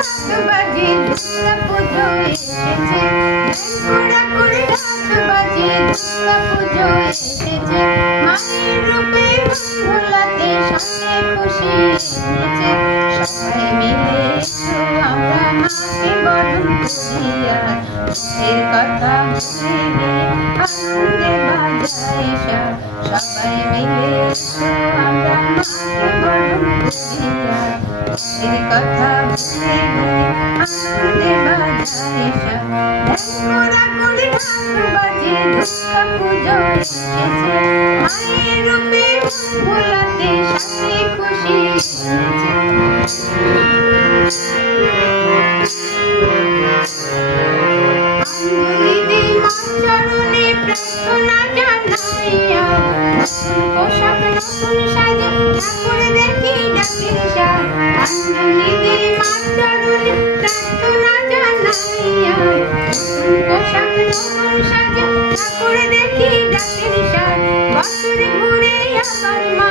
ঢাক বাজে দুর্গা পুজো এসেছে, ঘোড়া করে ঢাক বাজে দুর্গা পুজো এসেছে, মায়ের রূপে ভোলাতে সাথে খুশি এনেছে। সবাই মিলে এসো আমরা মাকে বরণ করিয়া, দুঃখের কথা ভুলে গিয়ে আনন্দে বাজায় শাঁখ। সবাই মিলে এসো আমরা মাকে বরণ করিয়া, দুঃখের কথা ভুলে গিয়ে আনন্দে বাজায় শাঁখ। ঘোড়া করে ঢাক বাজে দুর্গা পুজো এসেছে, মায়ের রূপে ভোলাতে সাথে খুশি এনেছে। অঞ্জলি দিই মার চরণে প্রার্থনা জানাইয়া, নতুন পোশাক নতুন সাজে ঠাকুর দেখি ডাকের শাঁখ। অঞ্জলি দিই মার চরণে প্রার্থনা জানাইয়া, নতুন পোশাক নতুন সাজে ঠাকুর দেখি ডাকের শাঁখ। বছর ঘুরে আবার মা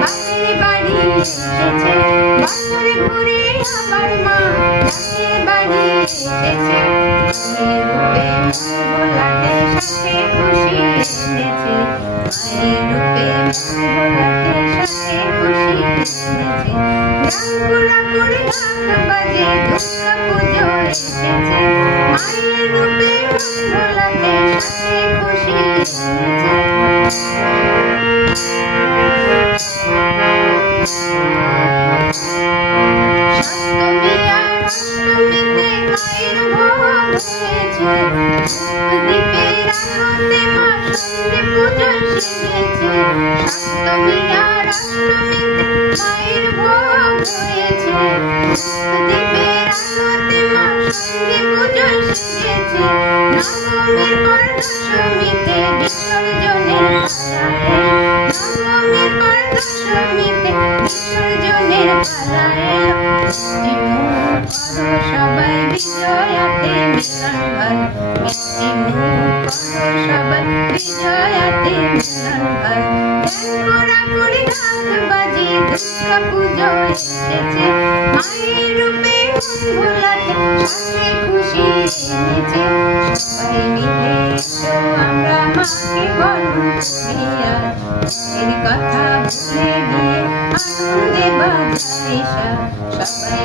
বাপের বাড়ি এসেছে, বছর ঘুরে আবার মা বাপের বাড়ি এসেছে, মায়ের রূপে ভোলাতে সাথে খুশি এনেছে, মায়ের রূপে ভোলাতে সাথে খুশি এনেছে। ডাঙ্গুরা করে ঢাক বাজে দুর্গা পুজো এসেছে, মায়ের রূপে ভোলাতে সাথে খুশি এনেছে। সপ্তমী আর অষ্টমীতে মায়ের ভোগ হয়েছে, দ্বীপের আলোতে মা সন্ধে পুজোয় সেজেছে। সপ্তমী আর অষ্টমীতে মায়ের ভোগ হয়েছে, দ্বীপের আলোতে মা সন্ধে পুজোয় সেজেছে। নবমীর পর দশমীতে বিসর্জনের পালা এলো, নবমীর পর দশমীতে বিসর্জনের পালা এলো। মিষ্টি মুখ করো সবাই বিজয়াতে মিলন ভার, মিষ্টি মুখ করো সবাই বিজয়াতে মিলন ভার। ঘোড়া করে ঢাক বাজে দুর্গা পুজো এসেছে, মায়ের রূপে ভোলাতে সাথে খুশি এনেছে। সবাই মিলে এসো আমরা মাকে বরণ করিয়া, দুঃখের কথা ভুলে গিয়ে আনন্দে বাজায় শাঁখ। সবাই